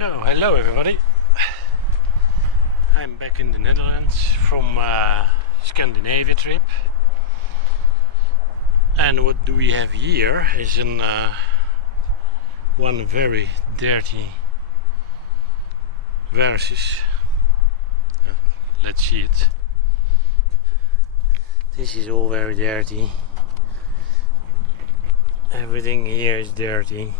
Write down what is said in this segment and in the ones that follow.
So, hello everybody. I'm back in the Netherlands from Scandinavia trip. And what do we have here is one very dirty Versys. Let's see it. This is all very dirty. Everything here is dirty.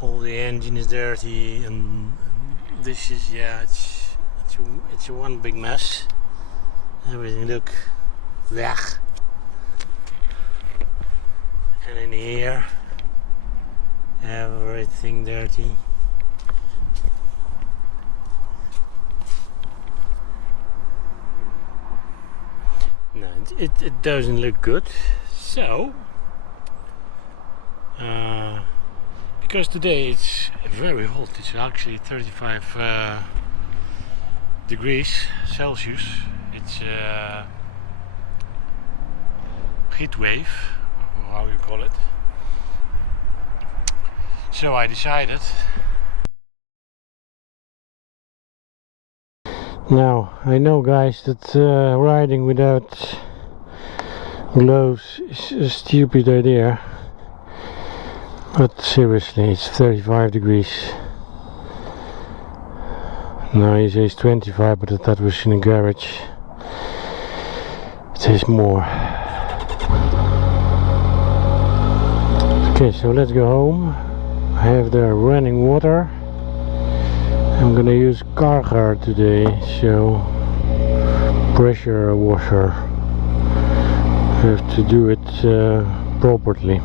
All the engine is dirty, and this is, yeah, it's a one big mess. Everything look weg. And in here, everything dirty. No, it doesn't look good. So because today it's very hot, it's actually 35 degrees Celsius. It's a heat wave, how you call it. So I decided. Now I know, guys, that riding without gloves is a stupid idea. But seriously, it's 35 degrees. Now he says 25, but that was in a garage. It says more. Okay, so let's go home. I have the running water. I'm gonna use Carhartt today, so pressure washer. I have to do it properly.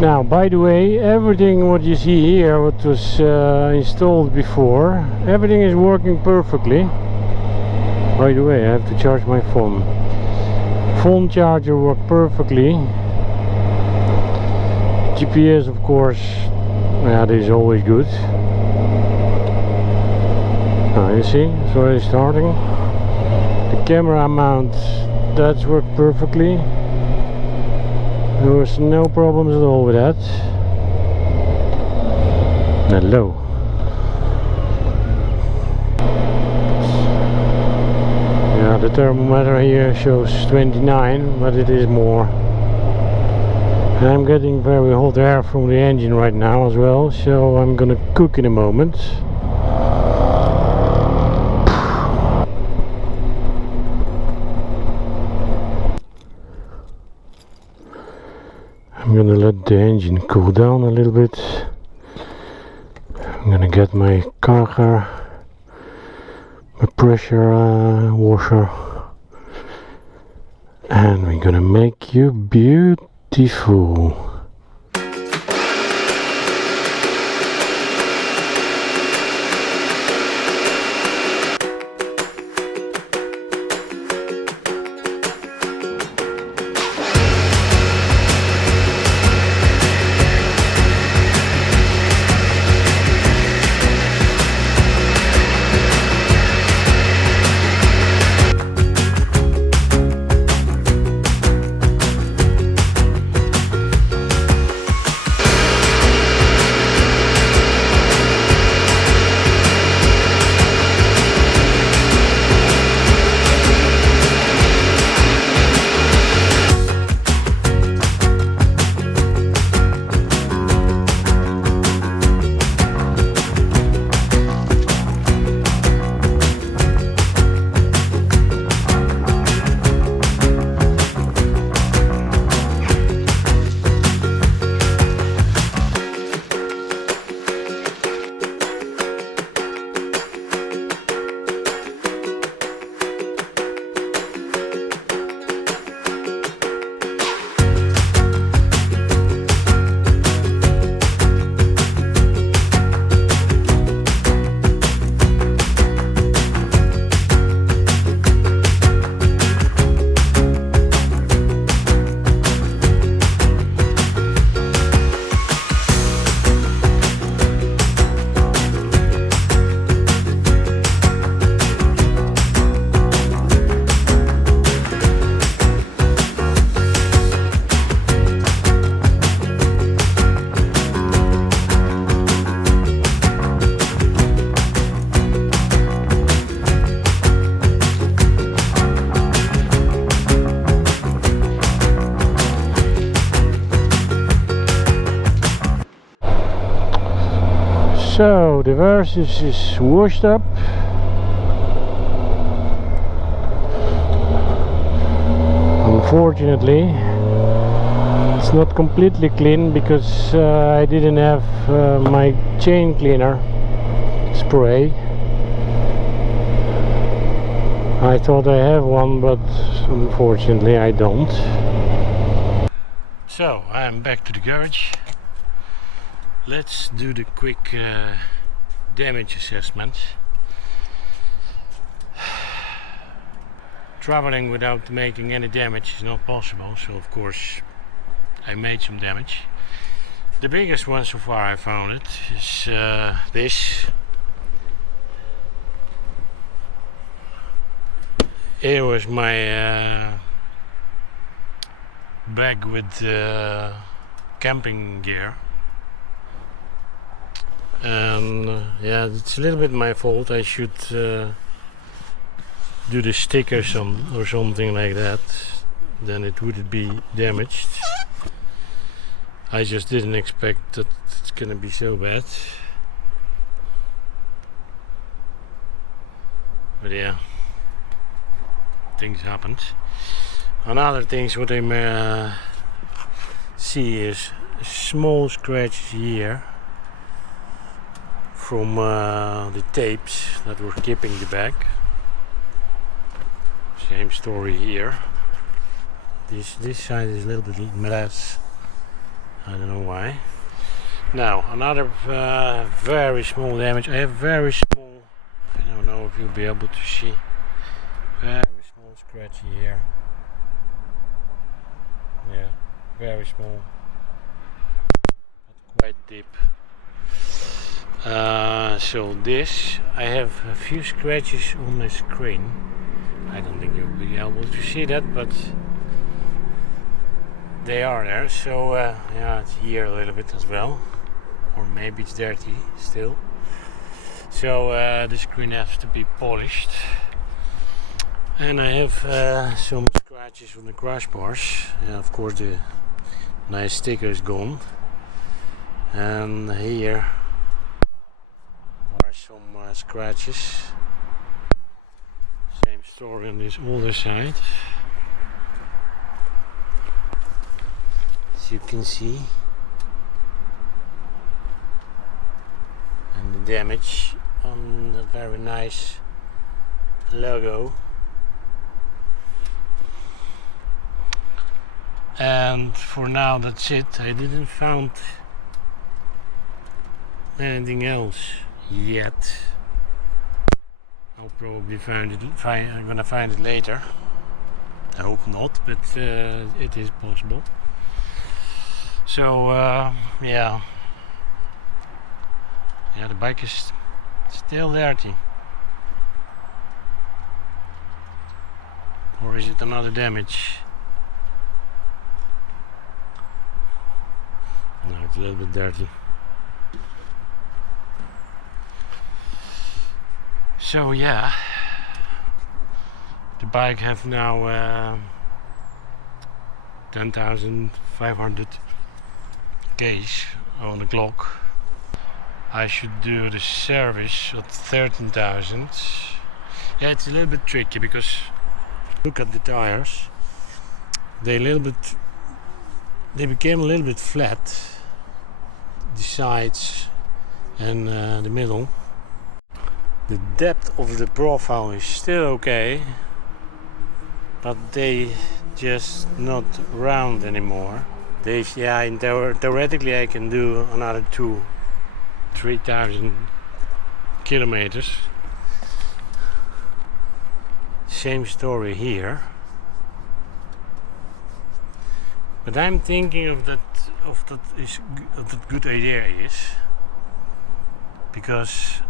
Now, by the way, everything what you see here, what was installed before, everything is working perfectly. By the way, I have to charge my phone. Phone charger worked perfectly. GPS, of course, yeah, that is always good. Now you see, it's already starting. The camera mount, that's worked perfectly. There was no problems at all with that. Hello. Yeah, the thermometer here shows 29, but it is more. And I'm getting very hot air from the engine right now as well, so I'm gonna cook in a moment. I'm gonna let the engine cool down a little bit. I'm gonna get my Carhartt, my pressure washer, and we're gonna make you beautiful. So the Versys is washed up. Unfortunately, it's not completely clean because I didn't have my chain cleaner spray. I thought I have one, but unfortunately I don't. So I'm back to the garage. Let's do the quick damage assessment. Traveling without making any damage is not possible, so of course I made some damage. The biggest one so far I found it is this. It was my bag with camping gear. And yeah, it's a little bit my fault. I should do the stickers on or something like that, then it wouldn't be damaged. I just didn't expect that it's gonna be so bad. But yeah, things happened. Another things what I may see is small scratches here from the tapes that were keeping the bag. Same story here. This side is a little bit less. I don't know why. Now another very small damage. I have very small. I don't know if you'll be able to see. Very small scratch here. Yeah, very small, but quite deep. So this, I have a few scratches on my screen. I don't think you'll be able to see that, but they are there. So yeah, it's here a little bit as well, or maybe it's dirty still. So the screen has to be polished. And I have some scratches on the crossbars. Yeah, of course the nice sticker is gone. And here are some scratches. Same story on this older side. As you can see. And the damage on the very nice logo. And for now that's it. I didn't found anything else yet. I'll probably I'm gonna find it later. I hope not, but it is possible. So yeah, the bike is still dirty. Or is it another damage? No, it's a little bit dirty. So yeah, the bike have now 10,500 k's on the clock. I should do the service at 13,000. Yeah, it's a little bit tricky because look at the tires. They became a little bit flat, the sides and the middle. The depth of the profile is still okay, but they just not round anymore. Theoretically I can do another 3,000 kilometers. Same story here. But I'm thinking of that good idea is because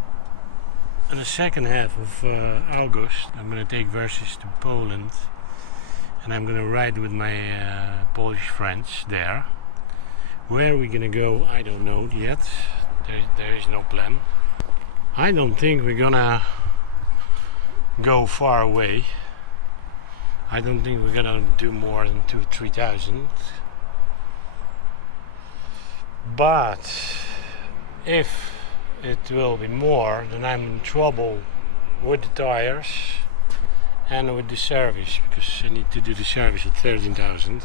in the second half of August I'm gonna take Versys to Poland, and I'm gonna ride with my Polish friends there. Where are we gonna go? I don't know yet. There is no plan. I don't think we're gonna go far away. I don't think we're gonna do more than 2,000-3,000. But if it will be more, then I'm in trouble with the tires and with the service, because I need to do the service at 13,000.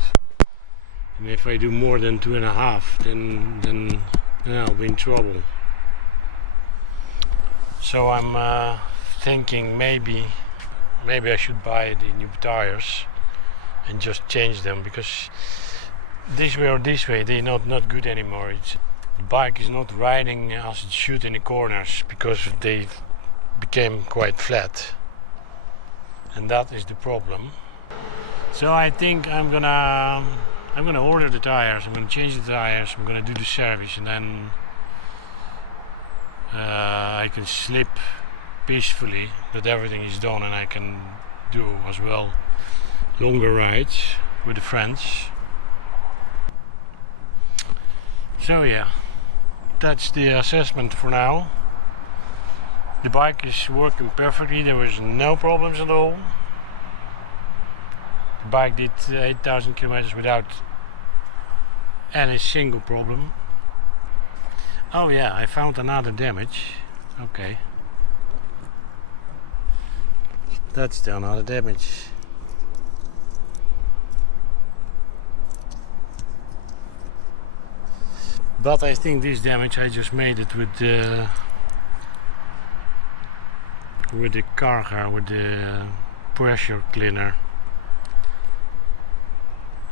And if I do more than 2.5, then I'll be in trouble. So I'm thinking maybe I should buy the new tires and just change them, because this way or this way they're not good anymore. The bike is not riding as it should in the corners, because they became quite flat, and that is the problem. So I think I'm gonna order the tires, I'm gonna change the tires, I'm gonna do the service, and then I can sleep peacefully that everything is done, and I can do as well longer rides with the friends. So yeah, that's the assessment for now. The bike is working perfectly, there was no problems at all. The bike did 8,000 kilometers without any single problem. Oh yeah, I found another damage. Okay. That's still another damage. But I think this damage, I just made it with the Carhartt, with the pressure cleaner.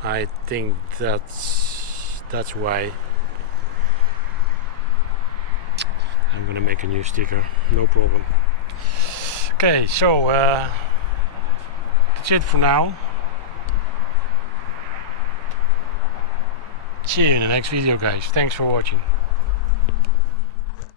I think that's why. I'm gonna make a new sticker, no problem. Okay, so that's it for now. See you in the next video, guys. Thanks for watching.